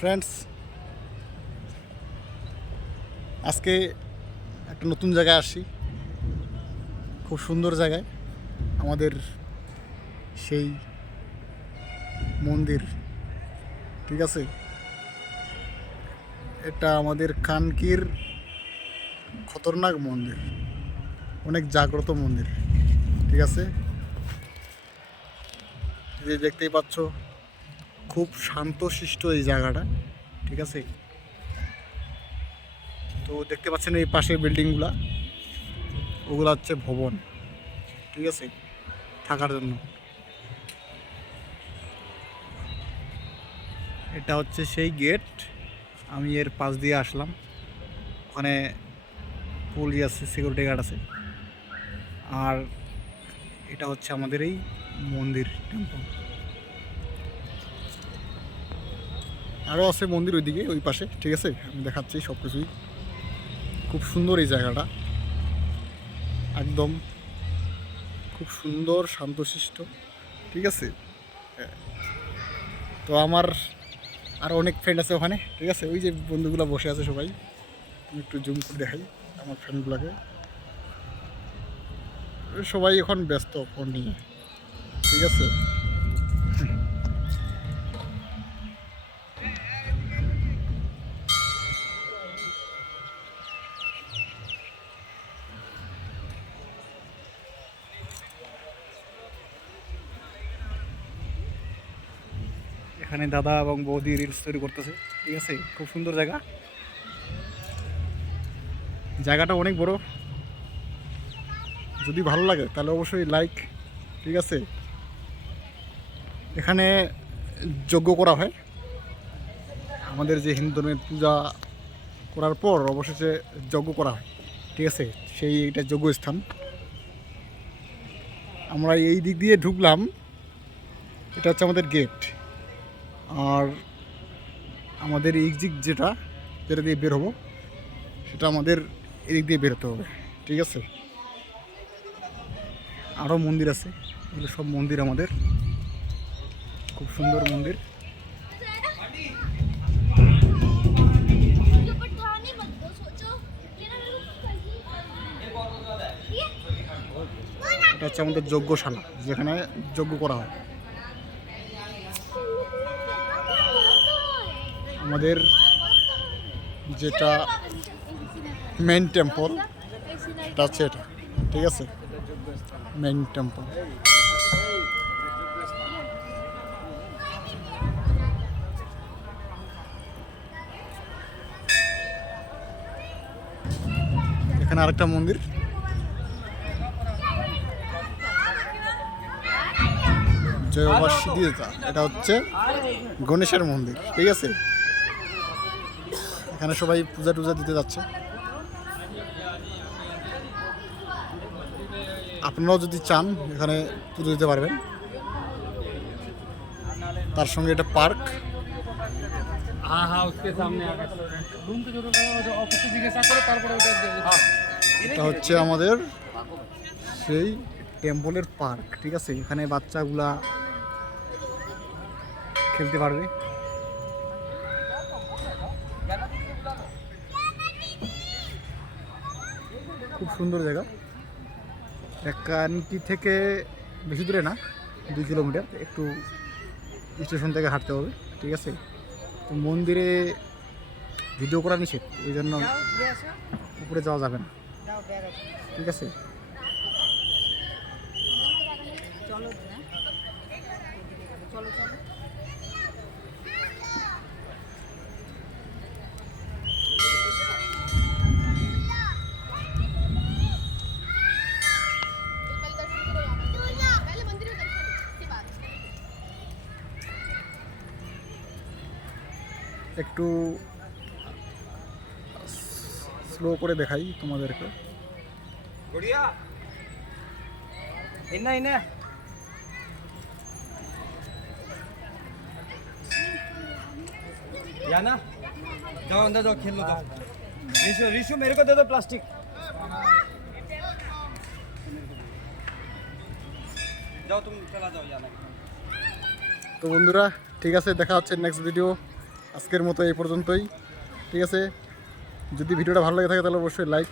Friends, আজকে একটা নতুন জায়গায় আসি, খুব সুন্দর জায়গায়। আমাদের সেই মন্দির, ঠিক আছে, এটা আমাদের কানকির খতরনাক মন্দির, অনেক জাগ্রত মন্দির, ঠিক আছে। যে দেখতেই পাচ্ছ, খুব শান্তশিষ্ট এই জায়গাটা, ঠিক আছে। তো দেখতে পাচ্ছেন এই পাশে বিল্ডিংগুলা, ওগুলো হচ্ছে ভবন, ঠিক আছে, থাকার জন্য। এটা হচ্ছে সেই গেট, আমি এর পাশ দিয়ে আসলাম। ওখানে পুলিশ আছে, সিকিউরিটি গার্ড আছে। আর এটা হচ্ছে আমাদের এই মন্দির টেম্পল। আরও আছে মন্দির ওইদিকে, ওই পাশে, ঠিক আছে, আমি দেখাচ্ছি সব কিছুই। খুব সুন্দর এই জায়গাটা, একদম খুব সুন্দর, শান্তশিষ্ট, ঠিক আছে। তো আমার আরও অনেক ফ্রেন্ড আছে ওখানে, ঠিক আছে। ওই যে বন্ধুগুলো বসে আছে সবাই, আমি একটু জুম করে দেখাই আমার ফ্রেন্ডগুলোকে। সবাই এখন ব্যস্ত ফোন নিয়ে, ঠিক আছে। এখানে দাদা এবং বৌদি রিলস তৈরি করতেছে, ঠিক আছে। খুব সুন্দর জায়গা, জায়গাটা অনেক বড়। যদি ভালো লাগে তাহলে অবশ্যই লাইক, ঠিক আছে। এখানে যজ্ঞ করা হয়, আমাদের যে হিন্দু ধর্মের পূজা করার পর অবশেষে যজ্ঞ করা হয়, ঠিক আছে। সেই এটা যজ্ঞ স্থান। আমরা এই দিক দিয়ে ঢুকলাম, এটা হচ্ছে আমাদের গেট। আর আমাদের এক্সিট যেটা দিয়ে বের হবো, সেটা আমাদের এদিক দিয়ে বেরোতে হবে, ঠিক আছে। আরও মন্দির আছে, এগুলো সব মন্দির আমাদের, খুব সুন্দর মন্দির। এটা হচ্ছে আমাদের যজ্ঞশালা, যেখানে যজ্ঞ করা হয়। আমাদের যেটা মেইন টেম্পল, এটা হচ্ছে এটা, ঠিক আছে, মেইন টেম্পল। এখানে আরেকটা মন্দির, জয়বাস সিদ্ধিদাতা, এটা হচ্ছে গণেশের মন্দির, ঠিক আছে। এখানে সবাই পূজা টুজা দিতে যাচ্ছে। আপনারাও যদি চান এখানে পুজো দিতে পারবেন। তার সঙ্গে এটা পার্ক। এটা হচ্ছে আমাদের সেই টেম্পলের পার্ক, ঠিক আছে। এখানে বাচ্চাগুলা খেলতে পারবে। খুব সুন্দর জায়গা। কানকি থেকে বেশি দূরে না, 2 কিলোমিটার, একটু স্টেশন থেকে হাঁটতে হবে, ঠিক আছে। তো মন্দিরে ভিডিও করা নিষেধ, এই জন্য উপরে যাওয়া যাবে না, ঠিক আছে। একটু স্লো করে দেখাই তোমাদেরকে। या ना जाओ अंदर जाओ खेल लो। तो रिशु रिशु मेरे को दे दो प्लास्टिक। जाओ तुम चला जाओ या ना। তো বন্ধুরা, ঠিক আছে, দেখা হচ্ছে নেক্সট ভিডিও। আজকের মতো এই পর্যন্তই, ঠিক আছে। যদি ভিডিওটা ভালো লাগে থাকে তাহলে অবশ্যই লাইক